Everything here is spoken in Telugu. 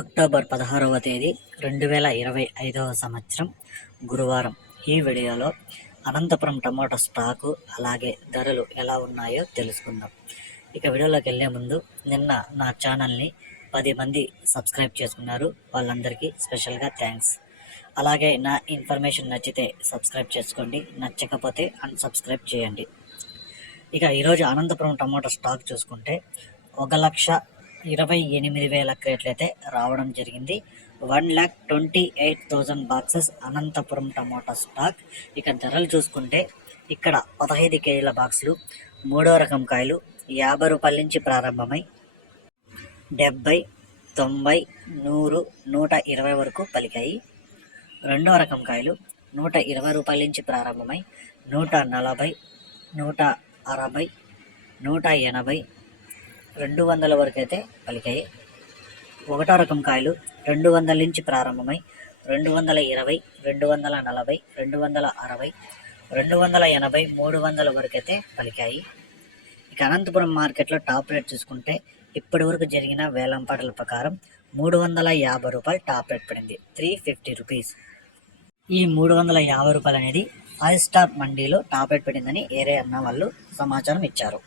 అక్టోబర్ పదహారవ తేదీ రెండు వేల ఇరవై ఐదవ సంవత్సరం గురువారం. ఈ వీడియోలో అనంతపురం టమాటో స్టాకు అలాగే ధరలు ఎలా ఉన్నాయో తెలుసుకుందాం. ఇక వీడియోలోకి వెళ్ళే ముందు నిన్న నా ఛానల్ని పది మంది సబ్స్క్రైబ్ చేసుకున్నారు. వాళ్ళందరికీ స్పెషల్గా థ్యాంక్స్. అలాగే నా ఇన్ఫర్మేషన్ నచ్చితే సబ్స్క్రైబ్ చేసుకోండి నచ్చకపోతే అన్సబ్స్క్రైబ్ చేయండి. ఇక ఈరోజు అనంతపురం టమాటో స్టాక్ చూసుకుంటే ఒక లక్ష ఇరవై ఎనిమిది వేల క్రేట్లు అయితే రావడం జరిగింది. One lakh twenty eight thousand boxes Anantapuram tomato stock. ఇక ధరలు చూసుకుంటే ఇక్కడ పదహైదు కేజీల బాక్సులు మూడో రకం కాయలు యాభై రూపాయల నుంచి ప్రారంభమై డెబ్బై తొంభై నూరు నూట ఇరవై వరకు పలికాయి. రెండో రకం కాయలు నూట ఇరవై రూపాయల నుంచి ప్రారంభమై నూట నలభై నూట అరవై నూట ఎనభై రెండు వందల వరకు అయితే పలికాయి. ఒకటో రకం కాయలు రెండు వందల నుంచి ప్రారంభమై రెండు వందల ఇరవై రెండు వందల నలభై రెండు వందల అరవై రెండు వందల ఎనభై మూడు వందల వరకు అయితే పలికాయి. ఇక అనంతపురం మార్కెట్లో టాప్ రేట్ చూసుకుంటే ఇప్పటి వరకు జరిగిన వేలంపాటల ప్రకారం మూడు వందల యాభై రూపాయలు టాప్ రేట్ పడింది. Three fifty rupees. ఈ మూడు వందల యాభై రూపాయలు అనేది ఫైవ్ స్టార్ మండీలో టాప్ రేట్ పడిందని ఏరే అన్న వాళ్ళు సమాచారం ఇచ్చారు.